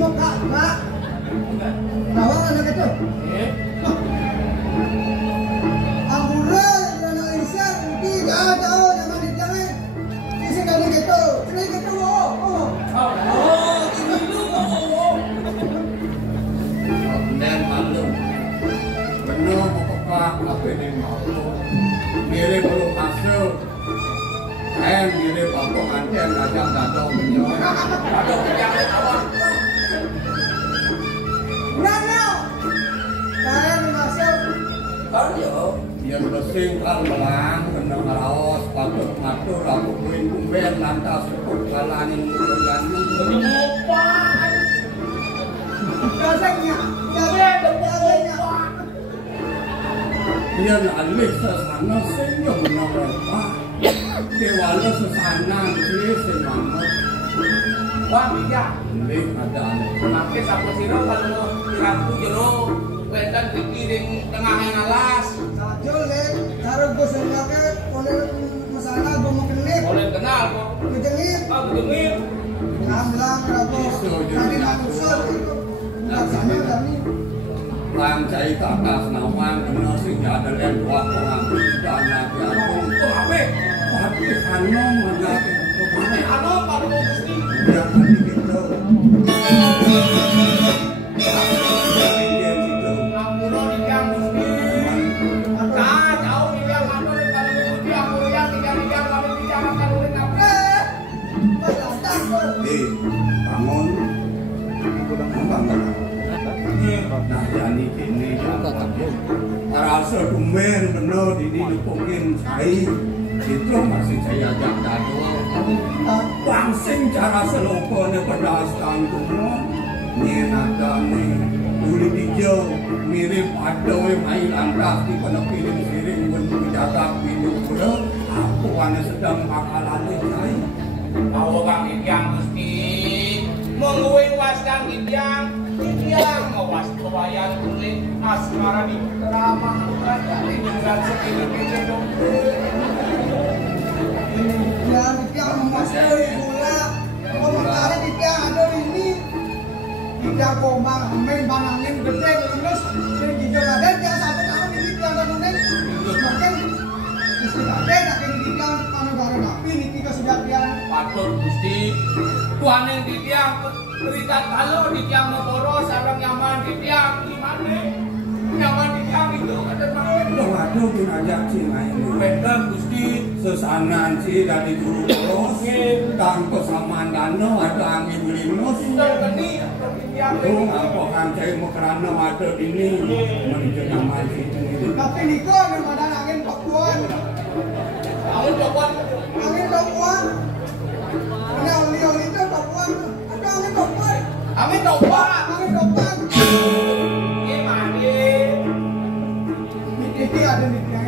mau kakak. Tahu anak itu? Amburan yang nak isar, tidak tahu zaman dijamin. Isi kali gitu, ini gitu oh. Dan malu, benar pokoknya apa ini malu. Mirip belum masuk, mirip apa kantin ajak datang menyoy. Ada penyakit awak. Berapa? Kalian masuk. Ayo, yang bersih kan belang, benar ngelawas, patut ngatur, aku kuin kumben, lantas cukup kalanin mulian. Penyemupan. Biasanya, biasanya. Dia alih sesana senyum mereka. Kewala sesana dia semangat. Wah, bijak. Alih ada aneh. Pakai sapu siro kalau kiraku jero, wedan dikiring tengah yang alas. Sajol deh, taruh gue semuanya, boleh masalah gue mau kenip. Boleh kenal kok. Kejengit. Oh, gedungin. Ngamblang, rapo. Tadi manusia itu. Rasanya kami. Rancai ke atas nawang, benar sih ada yang dua orang dana biarpun. Oh, apa? Tapi kanong ada Ini anu kalau mau mesti. yang tadi gitu. Ampuno di yang mesti. Nah, jauh di yang anu kalau mau di ampuno yang tiga kalau bicarakan oleh apa? Bangun, bangun. Nah, jadi kini rasa dumen bener ini dipukin saya itu masih saya ajak dado langsing cara selopone pedastan kuno nyenadane uli hijau mirip adoe main lantas di penepirin siring bentuk jagat hidup bro aku ane sedang bakalan saya Tahu kang Idyang mesti menguing waskan Idyang ngawas kewayan kulit asmara di ramah dari jalan segini dong. Yang tidak memasukkan bola, komentari tidak ada ini. Tidak komang, main banangin gede lulus, jadi hijau ada dia satu tahun ini dia ada nuning. Mungkin istilah ada nak ini dia mana gara napi ini kita sudah dia. Patut Gusti Tuhan yang Idyang berita kalau Idyang Mokoro sarang nyaman Idyang gimana? Nyaman Idyang itu ada mana? Waduh pinajak sih main Bener Gusti sesanan sih dari guru poros tanpa samaan dano ada angin linus dan geni Idyang itu ngapakan saya mekerana ada ini menuju nama itu Tapi Niko memang ada angin Pakuan, angin Pakuan angin Pakuan. Ini oli itu Pakuan, ada angin Pakuan, angin Pakuan angin Pakuan. gimana? Ini ada nih yang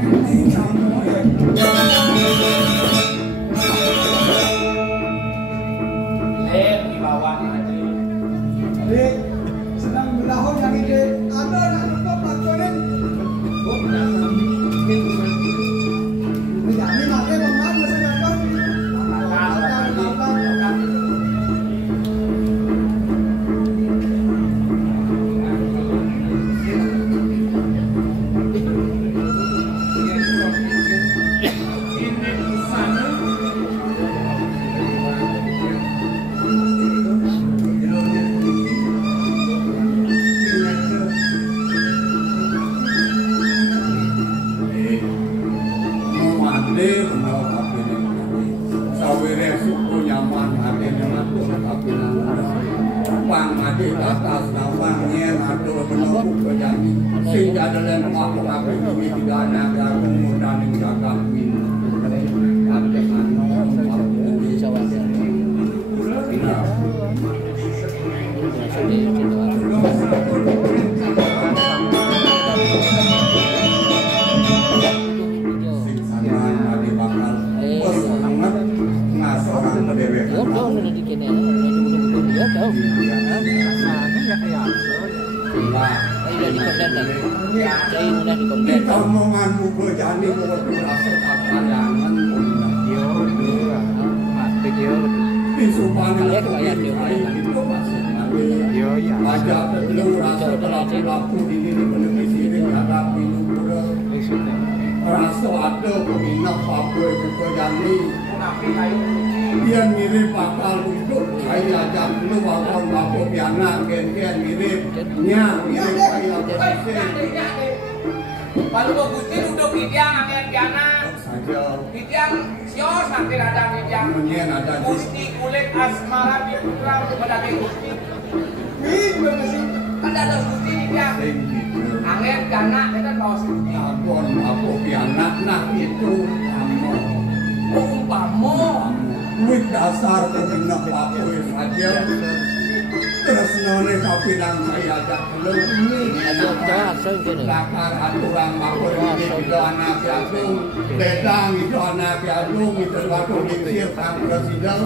Di bawah ini. Dek, sedang berlahon yang ide. Ada anak lupa pelakuan. Oh, dasar ini Ini makanya pemain masa depan. atas namanya ngatur penopuk kejati sehingga dalam waktu aku ini tidak ada kemudian yang jaga win ada omonganmu kejani mau dirasa kayangan di supaya itu masih Aja belum rasa pelaku di sini menepis ini ada pilu pura. Rasa ada peminat papua juga jani. Dia mirip bakal hidup. Saya ajak dulu walaupun bapak piana gen-gen miripnya mirip saya persis. Kalau mau gusti duduk di tiang angin piana. Saja. Di tiang sios nanti ada di tiang. Kemudian ada Gusti kulit asmara di putra kepada gusti. Ada gusti di tiang. Angin piana kita tahu gusti. Abon bapak piana nah itu kamu. Umpamo. Wih dasar kebenak papua saja. Terus none kapilang saya ajak belum ini. Lakar aturan makor ini itu anak piatung. Dedang itu anak piatung. Itu waktu diksir sang presiden.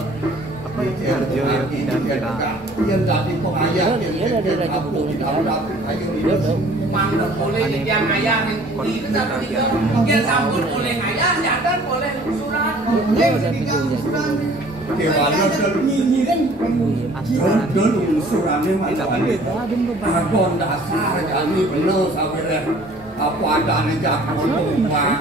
Yang tadi pengayah yang kampung di dalam kayu itu. Mandek boleh yang ayah yang putih itu satu itu. Yang sambut boleh ayah, jangan boleh surat. Kewala dan usurannya macam Agon dasar kami benar sampai apa ada nejak rumah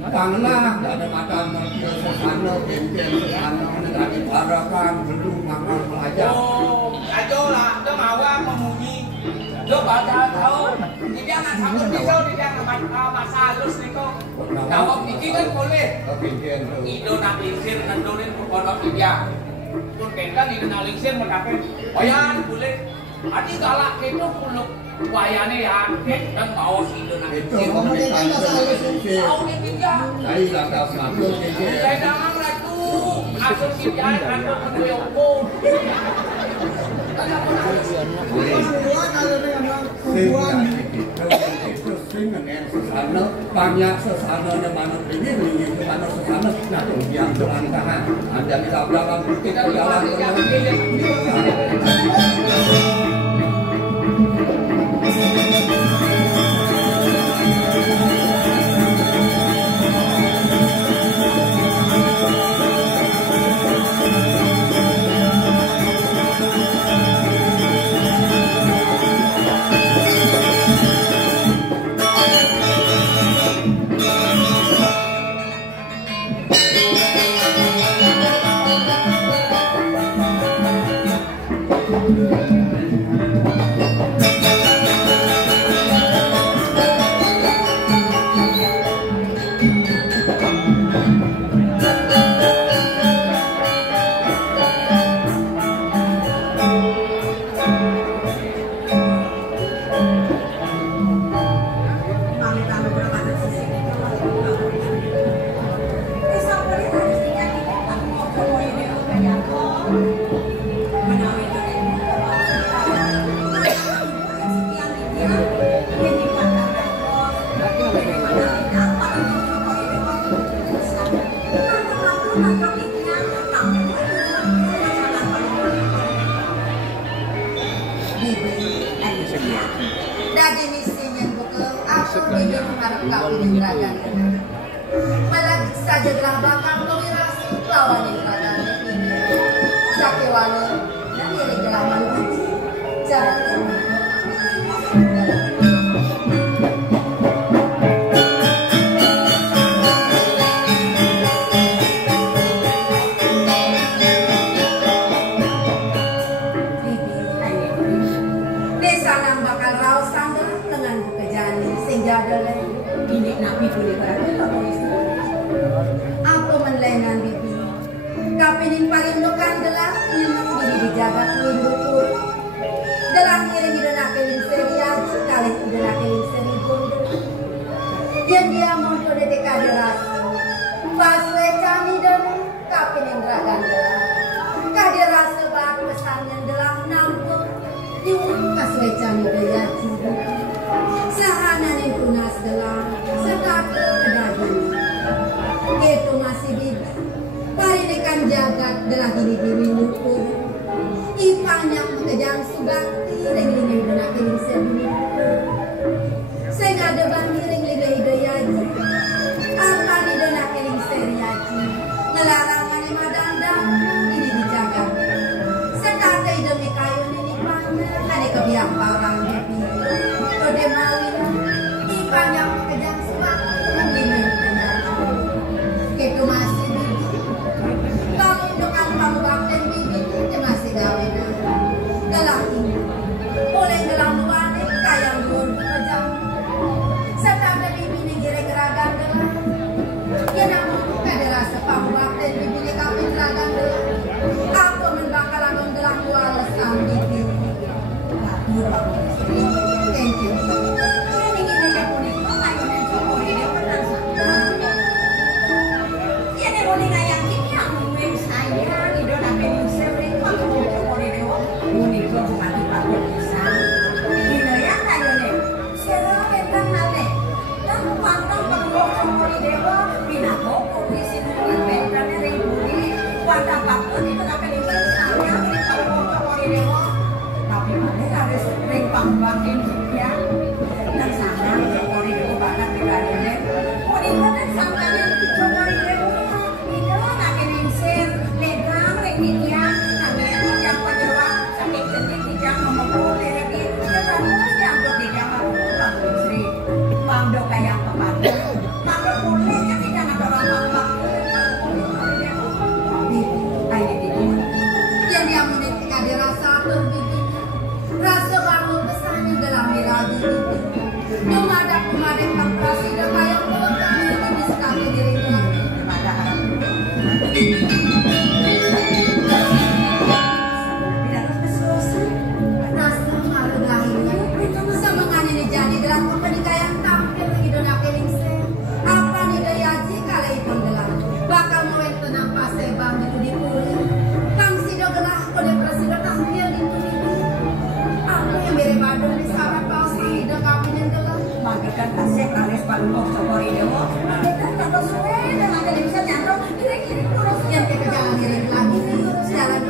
Banglah ada macam sesana benteng sesana dari parakan belum makan pelajar. Oh, ajo lah, itu mawa memunyi. Lo baca tahu, dia nak sambut pisau dia nak masa halus ni kau. Jawab fikir kan boleh. Itu nak lingsir nandorin pondok dia. Pun kena itu nak lingsir mendapat. Wayan boleh. Adi galak itu puluk wayane ya. Dan bawa itu nak lingsir. Tahu ni dia. Saya dah satu. Saya jangan ratu. Asal dia ada mendoyong. Banyak sesana yang mana ini ke mana sesana nah yang berantakan ada di belakang kita jalan Dadi misinya bukan aku ini mengharap kau meninggalkan. Malah saja telah bakal mengiras lawan meninggalkan ini. Sakit walau dan ini telah melupaci. Jangan ini nabi boleh apa menlengan bibi kapining paling nukan adalah yang bini dijaga kelindukku dalam iring hidup keling serian sekali hidup keling seri bondo dia monto de kaderas paswe cami dan kapining ragan kaderas sebab pesan yang dalam nampu diun paswe cami daya cibu sahana yang tunas dalam sekata kedagan itu masih bibi parinikan jagat dalam diri diri lukur ipanyak mengejar subakti ring-ring dan akhir sebumi saya gak ada bangiring lidah hidayaji apa di dan akhir seriaji ngelarangan yang madanda ini dijaga sekata demi kayu ini panjang biang barang Devi ode mawina ipan yang kejang sewaktu mendingin kendang itu masih bibi kalau dengan pambakten bibi itu masih gawina dalam ini boleh dalam luane kayak luar kejang serta ada bibi ini gere-geragan dalam ya namun ada rasa pambakten bibi ini kami geragan dalam aku membakal akan dalam walas ambil thank you. Pangbakin ya dan sana Jokori itu banget dibandingin Monika dan samanya Jokori itu itu nakin insir legang rekikian namanya yang penyewa sakit jenis tidak memukul lagi terus yang bertiga memukul Sri Pangdo kayak pepatah Pangdo bolehnya tidak ada orang yang dia menikah dirasa terbikin rasa bangun pesannya dalam miragi itu memadak kamprasi dan kayak pelekang yang disekali diri dalam kepada harap tidak harus selesai rasa malu lahirnya semangat ini jadi dalam pernikahan tampil hidup kelingse apa nih daya jika itu dalam bakal mau tenang pasebang itu dipulih kang sido gelah kode presiden tampil di yang beri badan di sahabat pasti dan kami yang gelar bagikan kasih alis palung Jokori Dewo kita kalau suwe dan ada di bisa nyantro kira-kira terus yang kita jalan diri lagi jalan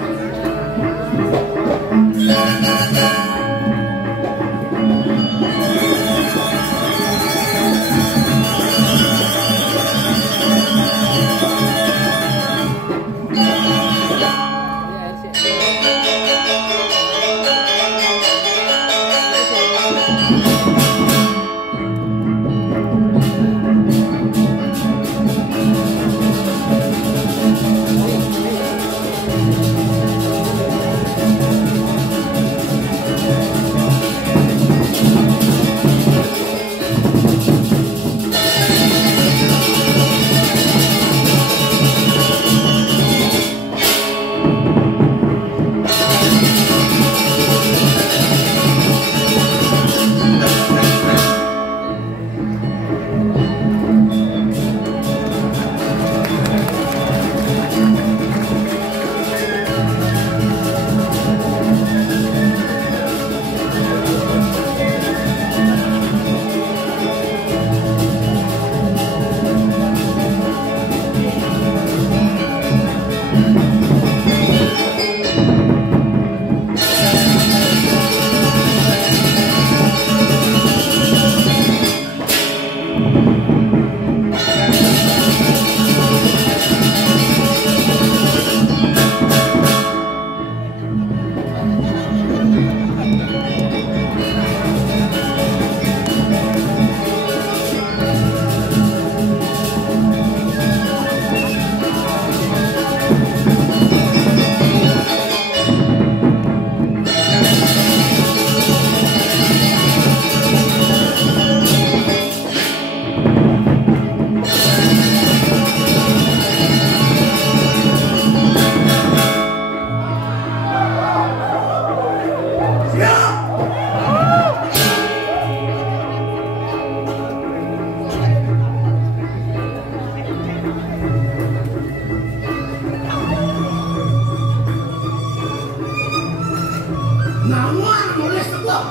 Namun mulai sebuah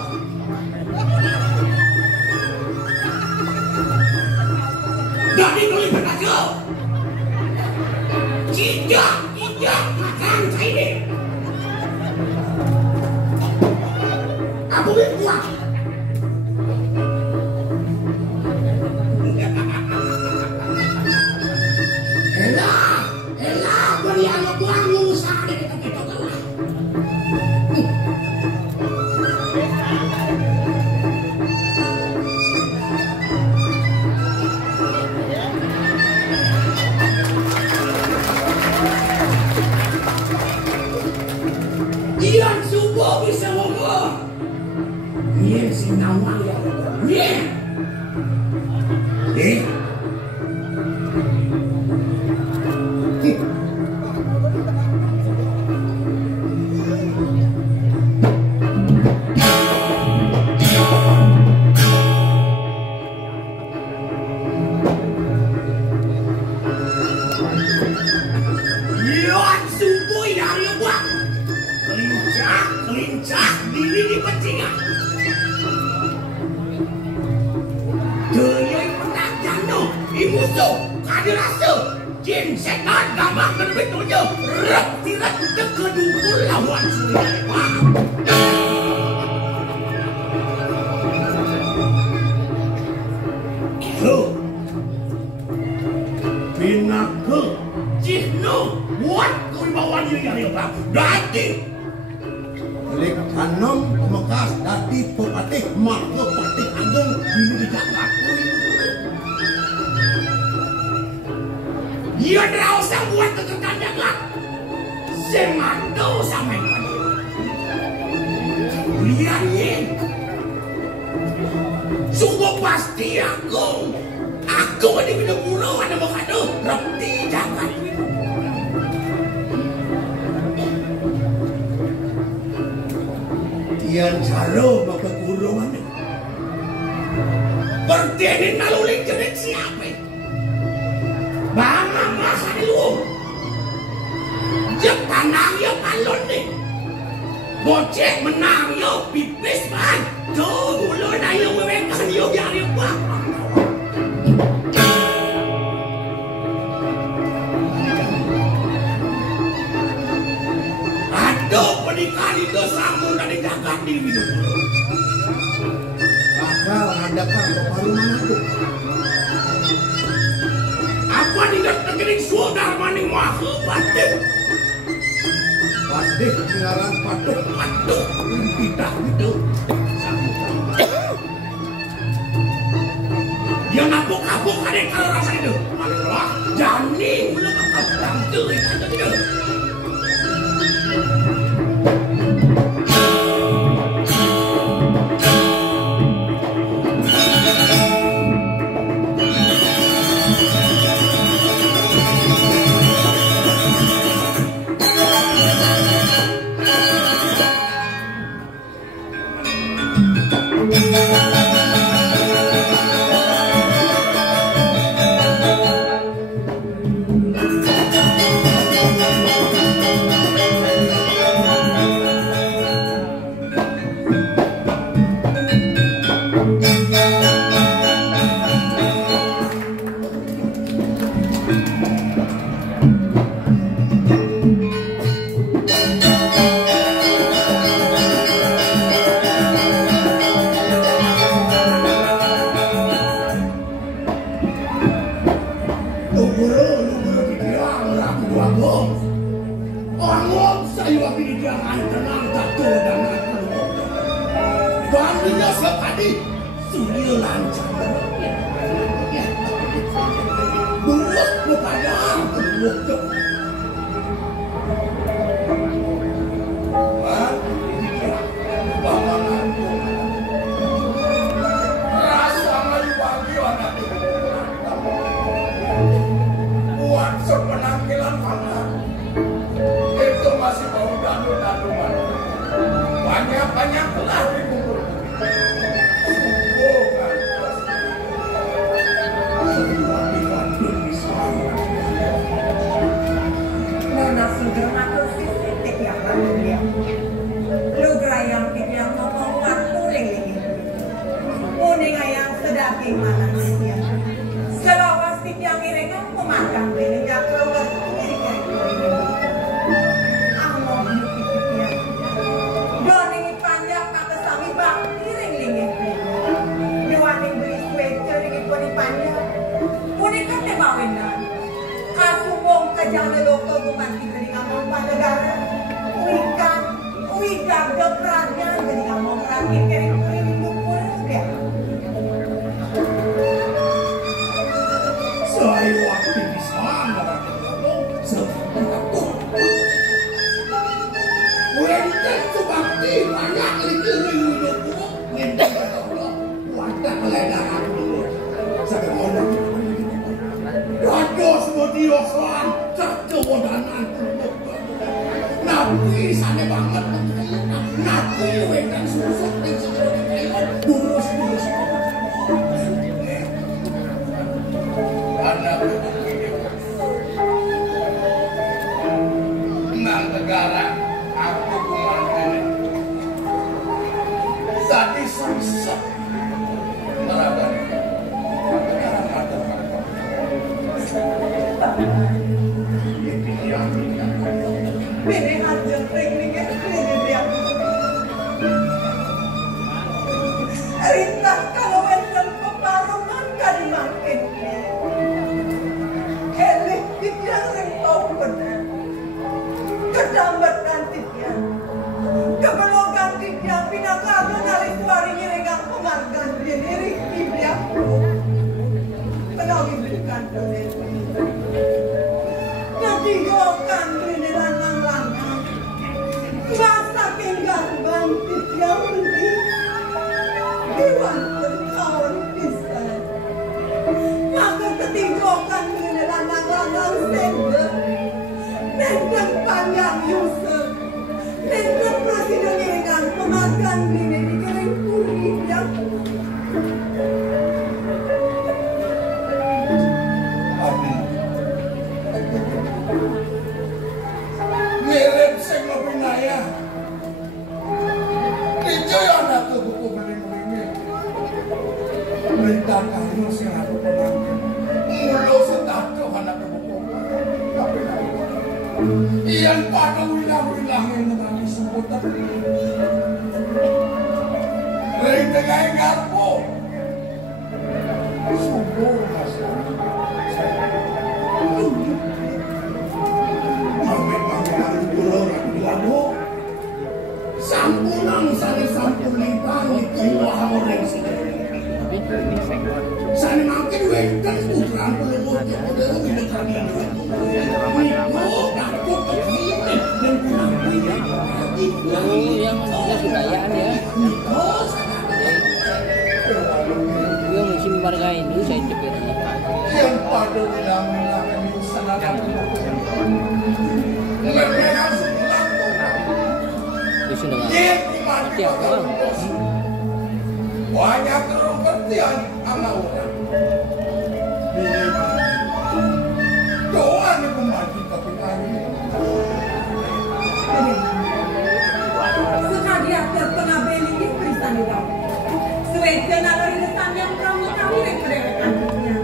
dari nulis berkacau tidak akan saya aku bilang elah beri anak buahmu usaha dari kita telah nyawa. Kelincah diri di pecingan. Dayai menang jano, imusuh, kadirasa, jin setan gambar berbetulnya, tirat kedukul lawan Suryadewa. Itu, Pinaka, Jihno, buat kewibawaan Suryadewa, dati. Lek tanam mekas dadi pepatih maka patih agung dulu di jagat. Dia draw sang buat kekekan jagat. Semando sampai pada. Lihat ni. Sungguh pasti agung. Aku ada minum pulau ada mengadu roti jagat. Yang jaro baka kurungan ni. Berteni naluling jenis siapa? Banga masa ni lu. Jep tanang yo kalon ni. Bocek menang yo pipis man. Tuh dulu na yo wewekan yo biari buang. Aduh pernikahan itu sambung dari jagat di hidup. Bakal ngadakan baru mana tuh? Apa tidak tergening sudah maning mahu patih? Patih dilarang patuh tidak gitu. Dia napuk-napuk ada kalau rasa itu. Malah jani belum apa tuh itu gitu. Banyak itu Tadi susah. Marahan. Bini aja ring-ringnya dia. Rintah kalau wenten peparuman kan makin. Elih dia sing tau bener. Kedambat nanti dia. Kebelogan dia pinakado nari suari ngiringang penghargaan diri dia. Penawi berikan diri. Nanti doakan diri lanang-lanang. Masa kenggamban dia ini. Iwan berkawan bisa. Maka ketinggokan diri lanang-lanang sender. Nendang panjang Yusuf. Nendang presiden ngiringan penghargaan diri di kering puri yang. Mirip sing lebinaya. Ijo ya anak tuh buku beling-belingi. Berita kamu sing aku penangkan. Mulo setatu anak tuh buku. Tapi iyan pada wilang-wilangin menangi seputar. Ring tengah garpo. Subuh masih. Sampunang sari sampulitan itu orang sari makin wenten putraan pelebut yang udah tidak terlalu takut dan pulang yang kebudayaan ya. Gue mesti menghargai dulu saya pikir. yang pada bilang-bilang ini sangat mereka sudah Itu sudah mati banyak kerumpertian anak orang doa nih kembali tapi kami Sekali aktor pengabel ini perisan di bawah. Sebagian alur depan yang kamu tahu yang kerewetannya.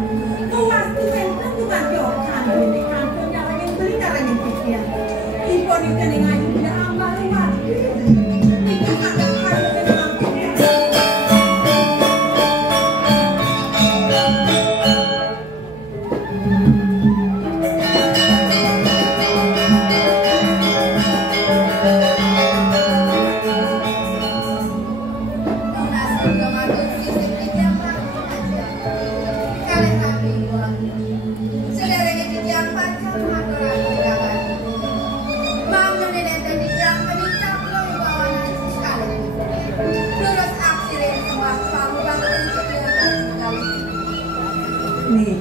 Tuas tuan kan tuan jokan ini kampung nyarangin beli nyarangin pikiran. Impor ikan yang ayu tidak ambal mati. Ikan ada kayu dengan pikiran. Nih,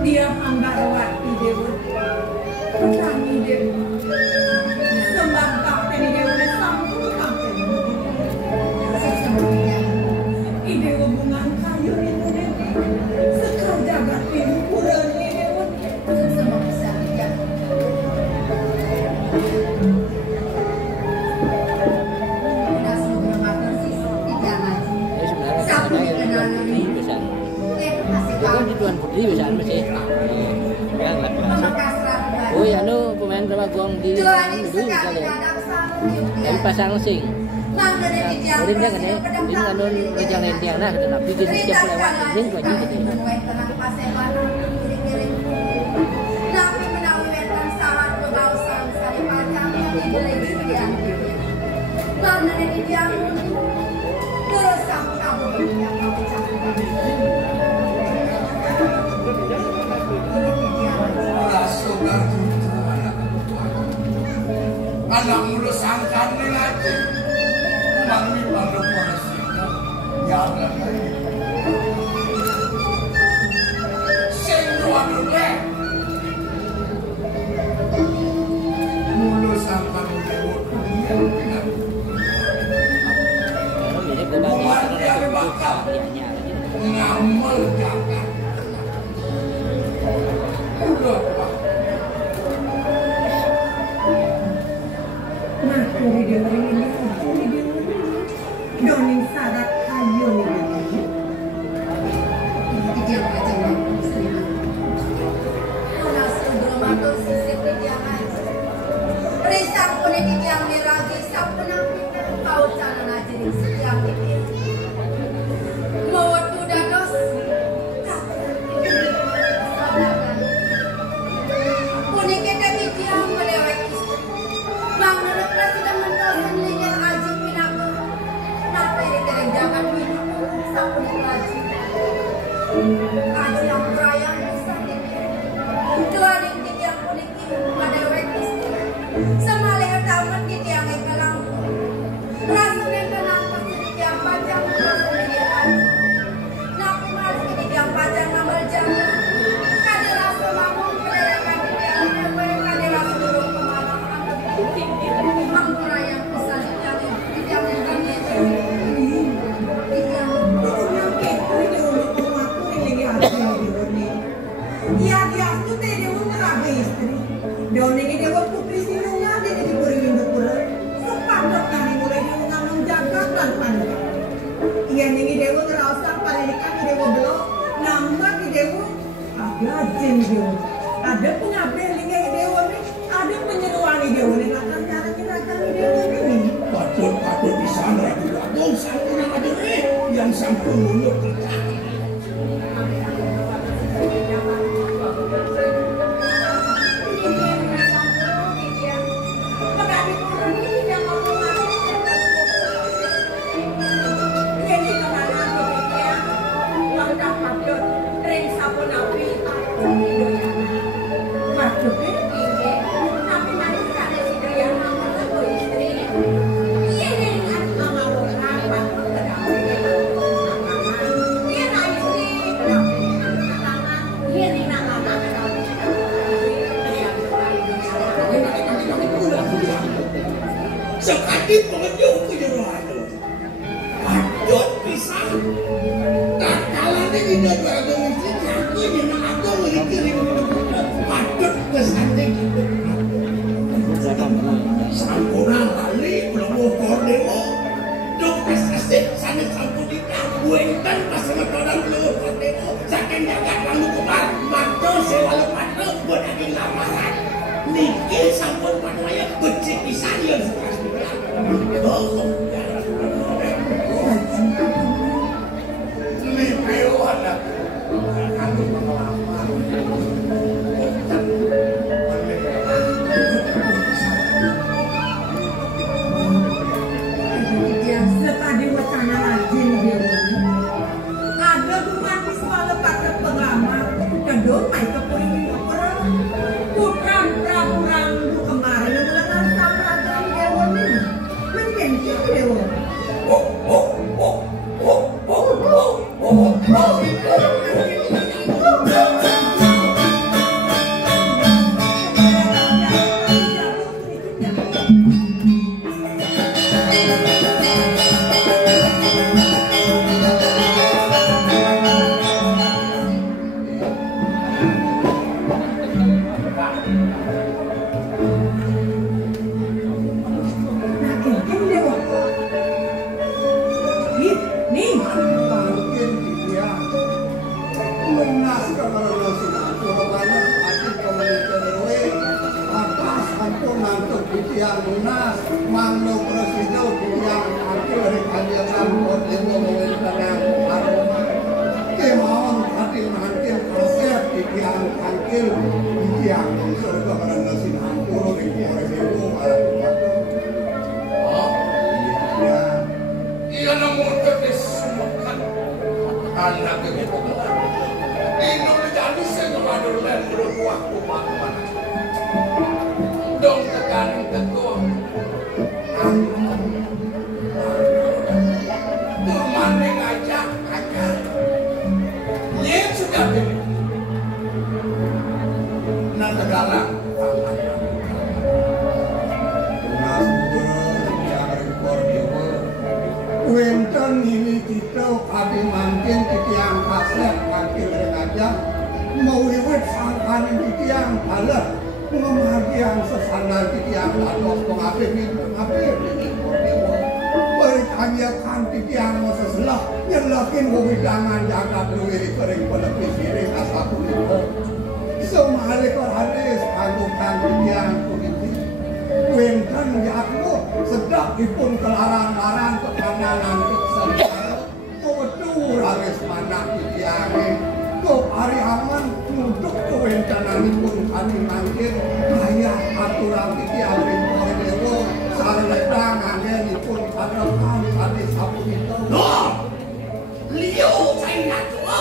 dia Ambarwati Dewa, Kami Dewa, Sembang Kapten Dewa, Sampul Kapten. Idewa bunga kayu itu Dewa, sekar jagat timpuran Dewa. Tuan Putri bisa masih. Ya enggak masuk. Oh ya lu pemain berapa gong di dulu kali ya. Dari pasang sing. Udah kan ya. Ini kan rejang rejang nah kita bikin setiap lewat ini wajib gitu. Tapi menawi wenten saran pegawsan sari pacang yang digeleng karena ini dia terus sampun aku yang pecah. anak mulu sangkan nih lagi mami bantu polisinya jangan sing dua dulu mulu sangkan dewa dunia Jadi gue bagi ngamal jangan udah Nah, dari dia ini, dari dia ini. doning sadat ayo nih. Kejam aja lah. Unas belum atau sisi kejaman. Risang punya kejam meragi sapuna kau cara ngajarin setiap itu. Mau waktu dados. Punya kita kejam melewat istri. Bang Nurul Presiden mentosan linya aji pinaku. Napa ini tereng jangan hidup sapuna lagi. Aji yang berayang bisa dikira. Dua dik yang punya pada wek istri. Sama leher taman di tiang yang kelang. Rasanya kenang pasti di tiang panjang. Rasanya dia aji. Napi malas di tiang panjang ngambil jangan. Kade rasa mamung pederakan di tiang lewe. Kade rasa burung kemalang. Mangkura yang bisa di tiang yang kanyanya. Di tiang iya dia tuh teh dia ngeraga istri. Doni ini dia putri sinungan dia di kuringin dukuran. Sepadat kali mulai dia ngamung jaga dan pandang. Iya ini dia ngerasa parilikan dia belok. Nama dia ada jen dia. Ada pengabdian dia ada penyeruan dia nih. Akan cara kita dia ini. Patut di sana juga. Dong sampai ada yang sampai mulut. Sekadip pengejuk kejuruhan itu patut bisa tak kalah dengan jaga mesti aku yang aku mengirim patut kesantik sampurna kali belum ukur demo dok asik sana sampurna buentan pas metodal belum ukur demo saking jaga kamu kemar mantu selalu mantu buat ageng lamaran niki sampun panwaya becik pisan yang yang lunas, manlo presido yang akhir dari kajian boarding ngomongin tentang aroma. Kemauan hati mangkil konsep yang mangkil yang surga pada nasi hampur di ribu oh iya iya namun terdesukan anak kebetulan ini menjadi sengadur dan berwaktu mana dong tekan ketua turmane ngajak ini sudah pilih nah negara Wenten ini kita kadi mangkin titiang kasep mangkin rengaja mau wiwit sangkan titiang kalah pengemadian sesana titiang lanos pengabih ini pengabih ini beri panjakan titiang mo seselah yang lakin widangan jagat luwiri kering pelebih siring asaku itu semali korhalis anggukan titiang kumiti wenten yakmu sedap ipun kelarang-larang kekanan kesengsara kewedur haris manak titiangi kok hari aman nuduk kewentananipun kami mangkir ayah aturan titiang rimori dewo sarledang angenipun kadang kami sapu itu Liu saya nak tua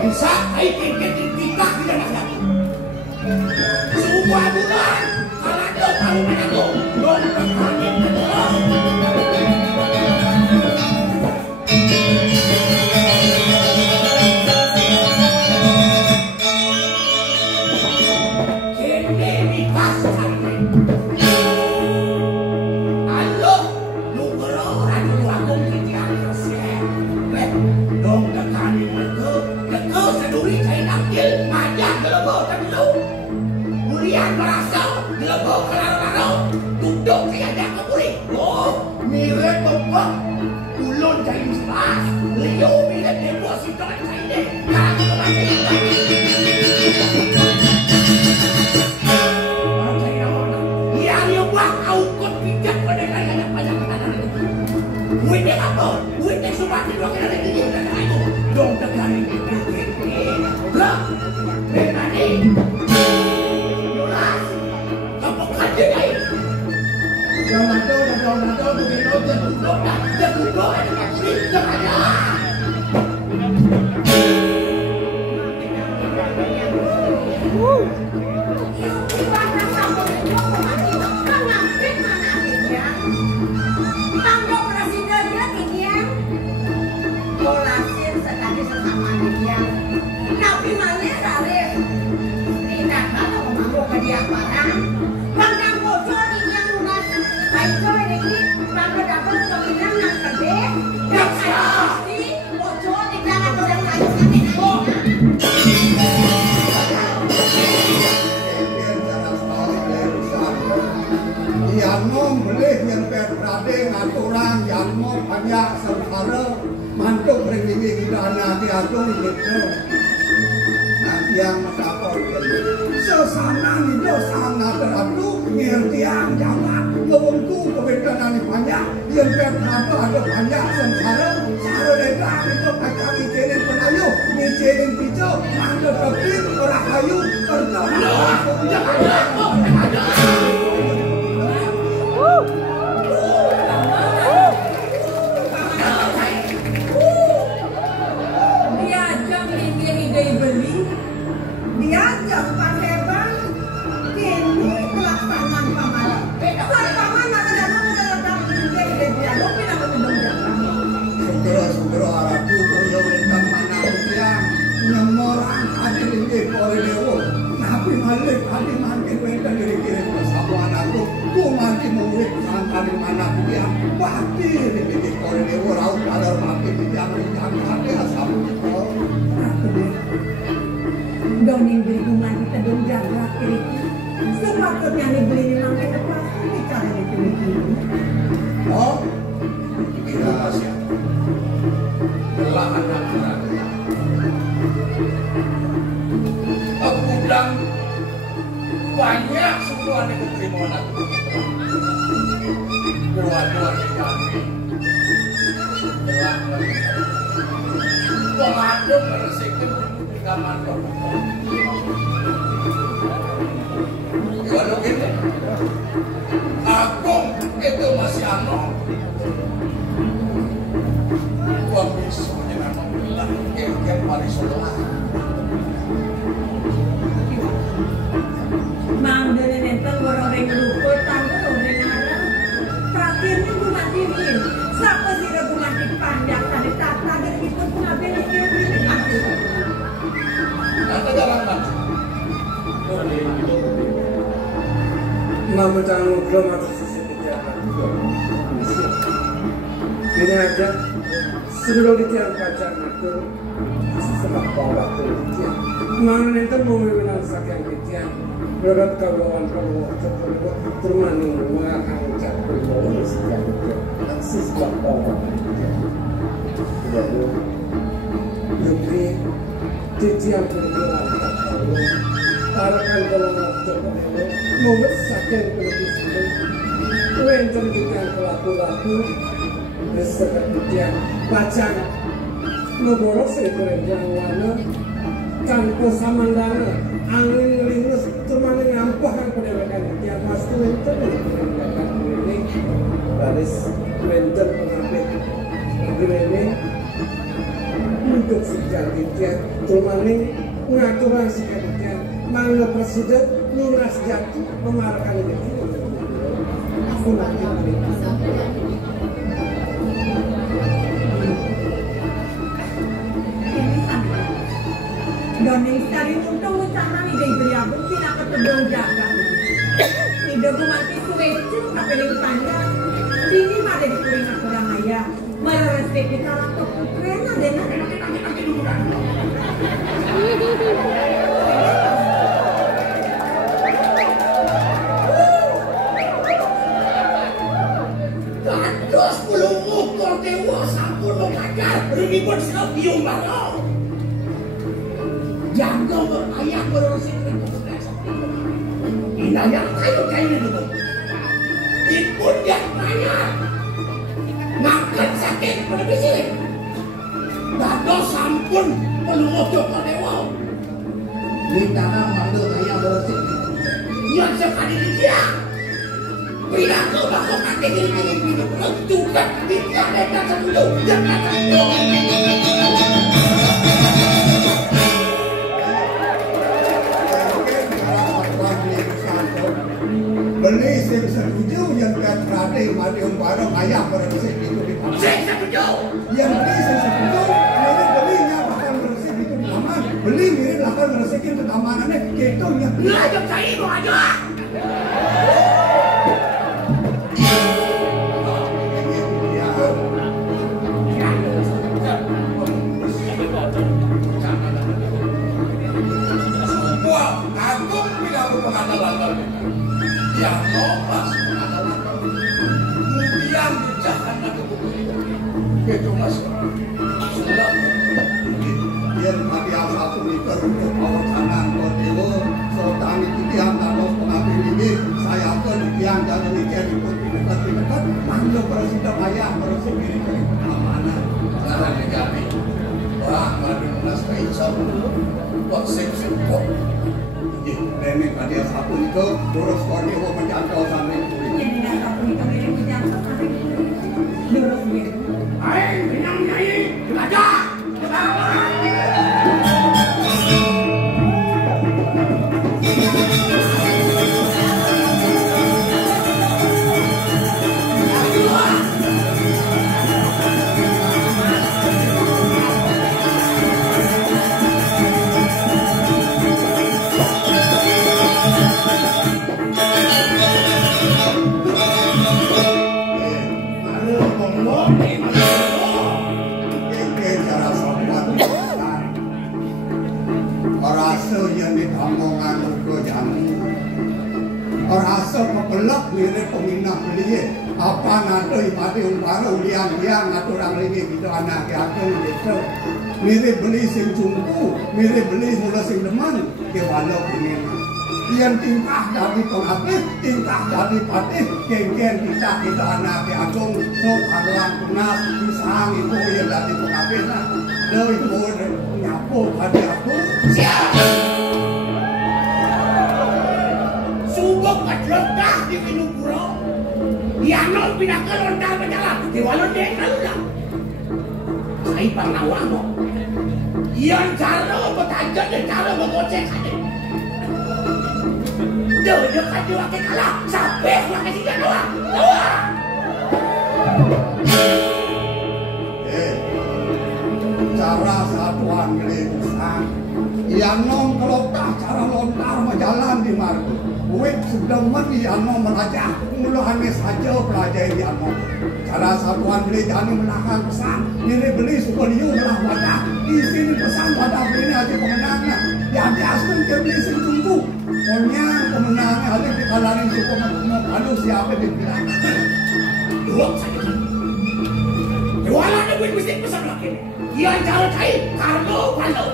bisa aikin kita tidak masalah semua bulan kalau ada kamu menanggu dong berkali kedua Ini ada seluruh tiang kaca ngatur Setelah waktu itu, mana itu mau menang sakit itu, berat kawan termani akan jatuh dari sejak itu, sejak awal. Jadi yang berjalan parakan kalau mau sakit lebih sulit, menjadikan pelaku-pelaku seperti baca Nogoro sekolah warna tanpa samandana angin linus termana ngampahan pada mereka tiap masuk itu mereka ini baris mentor pengapit ini untuk sejati tiap termana ngaturan sikapnya mana presiden luras jatuh memarahkan ini aku nanti Doning dari untuk ucapan ide beriagung tidak ketebang jaga. Ide mati suwecin kapeling panjang. Ini mah dari kuring aku orang ayah. Merespek kita laptop keren ada nanti dulu kan. Kados belum ukur dewa sampun mengajar ini pun siap biung barang. Jaga ayah berusin inanya kayu dulu. Ikut yang banyak. Makan sakit pada bisik. Dados sampun perlu ojo ke dewa. Minta mandu ayah berusin. Yang sekali dia. Bila kau bakal kaki ini juga tidak ada satu jangan satu. Beli sing setuju yang kan berarti mati barang ayam bersih itu di taman. Sing setuju. Yang beli sing setuju, mirip belinya bakal bersih itu di taman. Beli mirip bakal bersihin ke tamanannya, gitu ya. Lanjut saya mau aja. Wah, aku tidak berpengalaman. Yang lepas pengalaman kemudian jangan ada itu mas sudah yang tadi aku mikir untuk pawakanan kodewo serta yang tahu pengambil ini saya akan yang dari mikir ikut dekat manggil presiden ayah bersih diri dari pengamanan karena negara wah madu nas kaisar buat seksi kok Demi pada satu itu terus kodewo menjangkau sampai Jadi dah satu itu ini menjangkau sampai lurus dia. Ayo, kenyang nyai, belajar. Rasa kepelak mirip peminah beli apa nanti mati umpara uliang-uliang atau orang lagi gitu anak yakin gitu mirip beli sing jumpu mirip beli mula sing deman ke walau ingin yang tingkah dari pengabdi tingkah dari patih geng-geng kita anak agung sok haluan tunas pisang itu yang dari pengabdi lah dari boleh nyapu pada aku siapa Sungguh kecelakaan di Winupuro. Yang non pindah ke lontar berjalan di walau desa ulang. Saya pernah yang cara bertajuk dan cara bergocek ada. Dia kaji wakil kalah sampai wakil tiga doang. cara satuan kelebihan Iano kelokah cara lontar majalan di margo. Wik sedemen Iano merajah mulane saja pelajai Iano. Cara satuan beli jani menahan pesan, ini beli superiu melah wadah. Di sini pesan wadah beli aja pemenangnya. Jadi asal dia beli sing tunggu. Pokoknya pemenangnya ada di kalarin suku mau kalau siapa dibilang. Dua saja. Jualan duit mesti pesan lagi. Dia cara cai Carlo Carlo.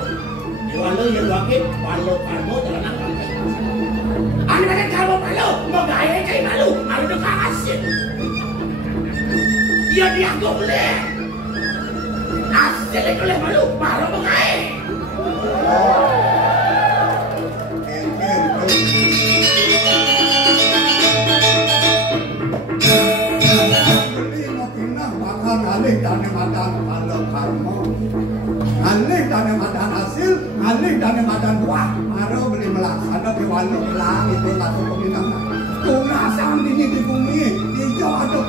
Jualan yang lagi Carlo Carlo jalan apa? Anu kan Carlo Carlo mau gaya cai malu, malu tu kasih. Dia dianggap boleh. Asal boleh malu, malu mau gaya. Alih dan madan kalau karmo, alih dan madan hasil, alih dan madan buah. Maro beli melaksana ke walu belang itu langsung peminat. Tunasan ini di bumi, hijau ada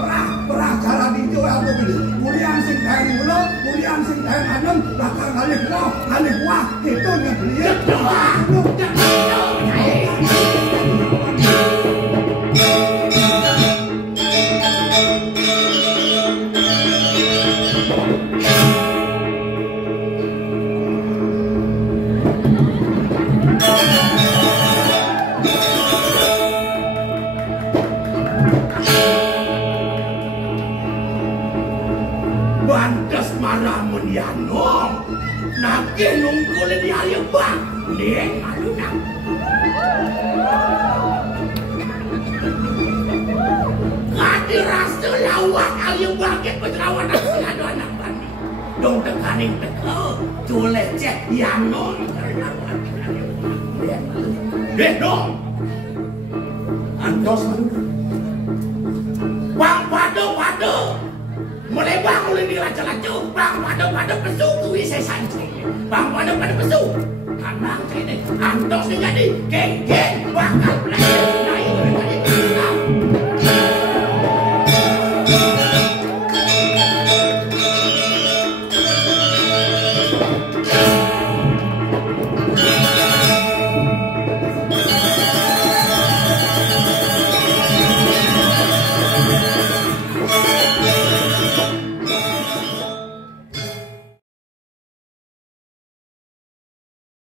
perah cara hijau aku beli. Kemudian sing kain mulu, kemudian sing kain anem, bakal alih buah, itu yang beli. Bantes marah mendiano, nake nunggu di hari bang, deh malu nak. Kati rasa lawak hari bangkit berlawan ada anak bani. Dong tekaning teka, culeh cek yano terlawan. Deh dong, antos malu. Bang padu. Mulai bang mulai diraca-raca, bang pada pesu tu saya santai. Bang pada pesu, kan bang saya ni, antos ni jadi, geng bakal belajar.